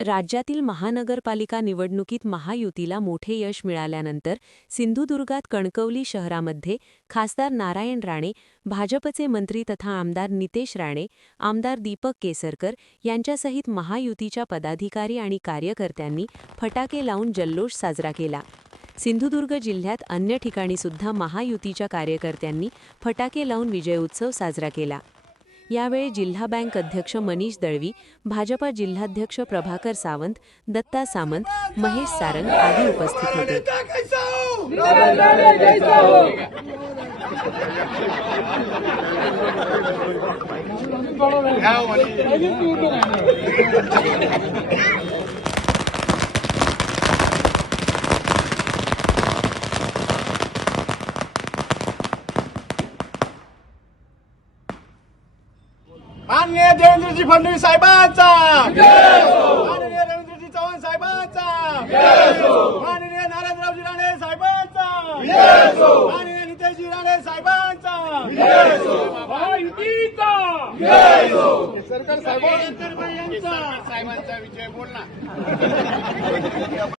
राज्यातील महानगरपालिका निवडणुकीत महायुतीला मोठे यश मिळाल्यानंतर सिंधुदुर्गात कणकवली शहरामध्ये खासदार नारायण राणे, भाजपचे मंत्री तथा आमदार नितेश राणे, आमदार दीपक केसरकर यांच्यासहित महायुतीच्या पदाधिकारी आणि कार्यकर्त्यांनी फटाके लावून जल्लोष साजरा केला। सिंधुदुर्ग जिल्ह्यात अन्य ठिकाणी सुद्धा महायुतीच्या कार्यकर्त्यांनी फटाके लावून विजय उत्सव साजरा केला। यावेळी जिल्हा बँक अध्यक्ष मनीष दळवी, भाजपा जिल्हाध्यक्ष प्रभाकर सावंत, दत्ता सामंत, महेश सारंग आदी उपस्थित होते। माननीय देवेंद्रजी फडणवीस साहेबांचा, माननीय रवींद्रजी चव्हाण साहेबांचा, माननीय नारायणरावजी राणे साहेबांचा, माननीय नितेशजी राणे साहेबांचा, महायुतीचा सरकार साहेबांचा विजय बोलला।